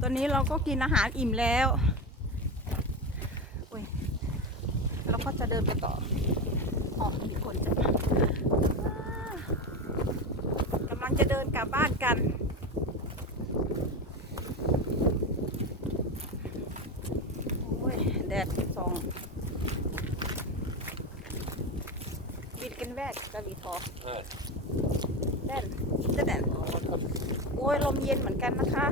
ตอนนี้เราก็กินอาหารอิ่มแล้วเราก็จะเดินไปต่ออ๋อมีคนจะมากำลังจะเดินกลับบ้านกันโอ้ยแดดสองบินกันแวกกะลีทอ แดนจะแดนโอ้ยลมเย็นเหมือนกันนะคะ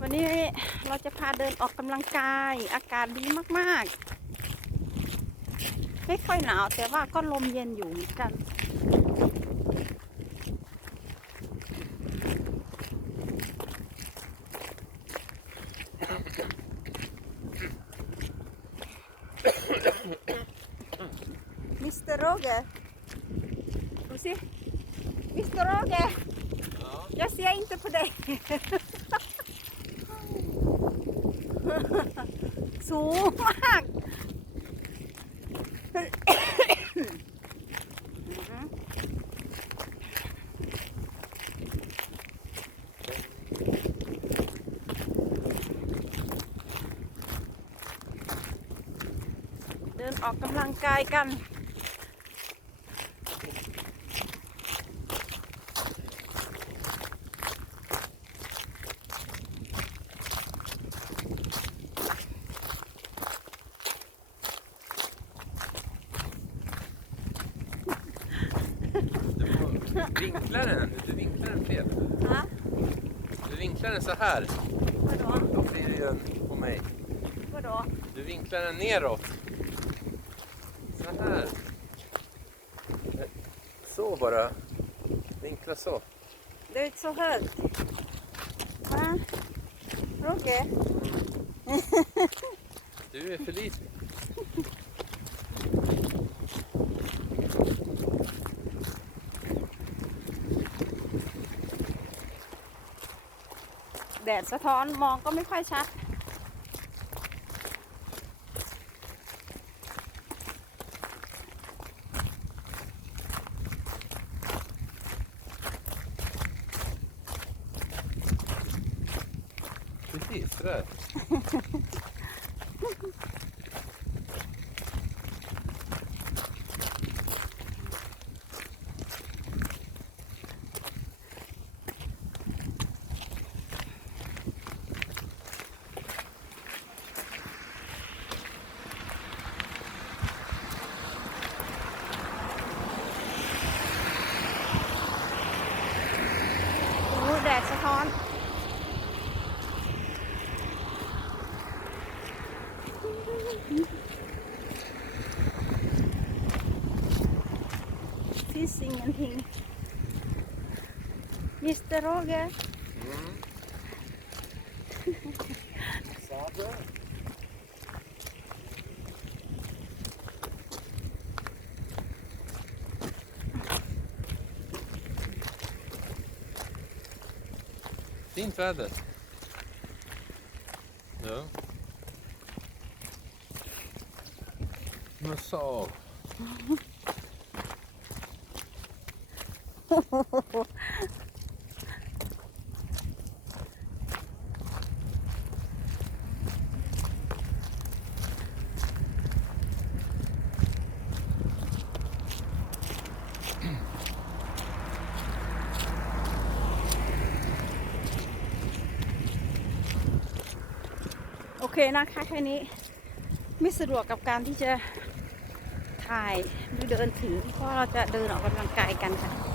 วันนี้เราจะพาเดินออกกำลังกาย อากาศดีมากๆ ไม่ค่อยหนาวแต่ว่าก็ลมเย็นอยู่เหมือนกัน มิสเตอร์โรเกอร์ดูสิ มิสเตอร์โรเกอร์ Ja. Jag ser inte på dig. Så mak. Mhm. เดินออกกำลังกายกัน Du får vinkla den. Du vinklar den fel. Ja, Du vinklar den så här. vadå? Då blir det den på mig. Vadå? Du vinklar den neråt. Så här. Så bara. Vinkla så. Det är inte så högt. Va? Roger? Du är för liten. แดดสะท้อนมองก็ไม่ค่อยชัด Precis, sådär. ดดสะท้อน Finns ingenting. Mr Roger. Mm. entrada. Não? No é sol. เคนะคะแค่นี้ไม่สะดวกกับการที่จะถ่ายหรือเดินถึงเพราะเราจะเดินออกกำลังกายกันค่ะ